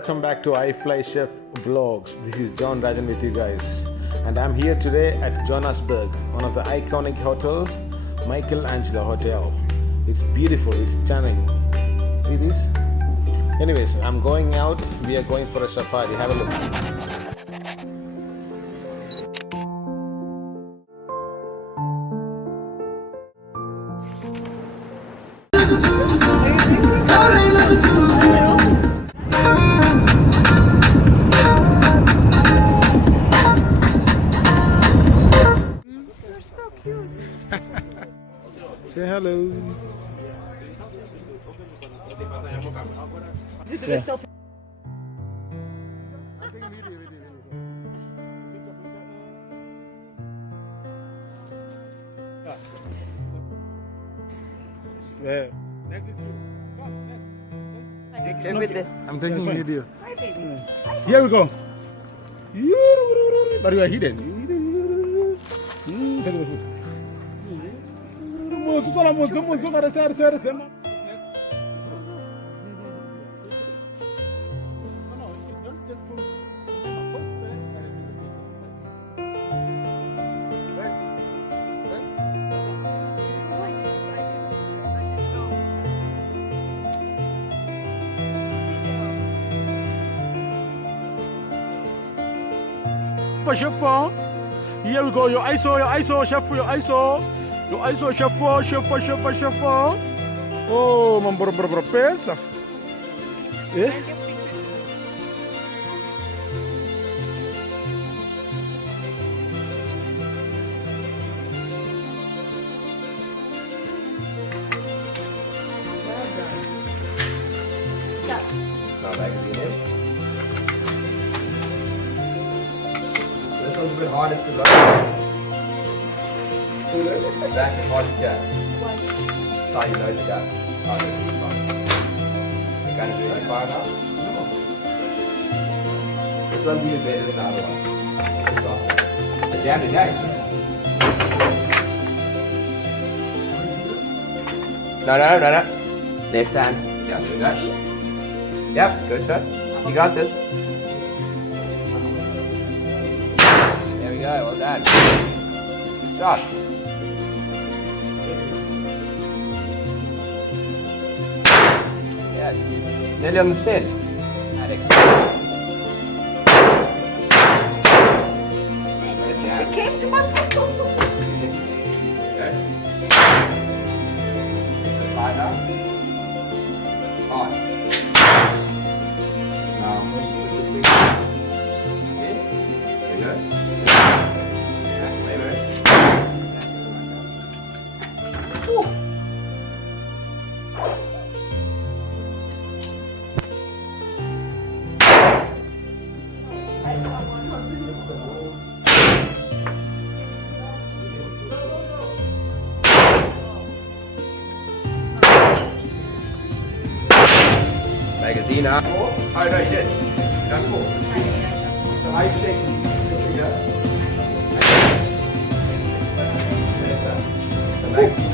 Welcome back to iFly Chef Vlogs. This is John Rajan with you guys, and I'm here today at Jonasberg, one of the iconic hotels, Michelangelo Hotel. It's beautiful, it's stunning. See this? Anyways, I'm going out. We are going for a safari. Have a look. Say hello. Yeah. Next is you. Come, next. Picture with this. I'm taking a video. Hi, baby. Here we go. But you are hidden. For chef, here we go. Your ISO, chef, your ISO, chef. Oh, man, pensa. Eh? Now magazine in. This one's a bit harder to load. Back and hard to get. That's how you load the gas. Oh, this is fun. You can do it fire now? No. This one's even better than the other one. The jam is nice. No. Left hand. Yeah, do that. Yep, good sir. You got this. There we go, well done. Good shot. Yeah, it's nearly on the 10. Alex. It came to my photo. Okay. The fire now. On. Now, put this big one. There you go. Wait. Magazine up. Oh, no, you did. Done cool. So how you shake this? There you go. Come back.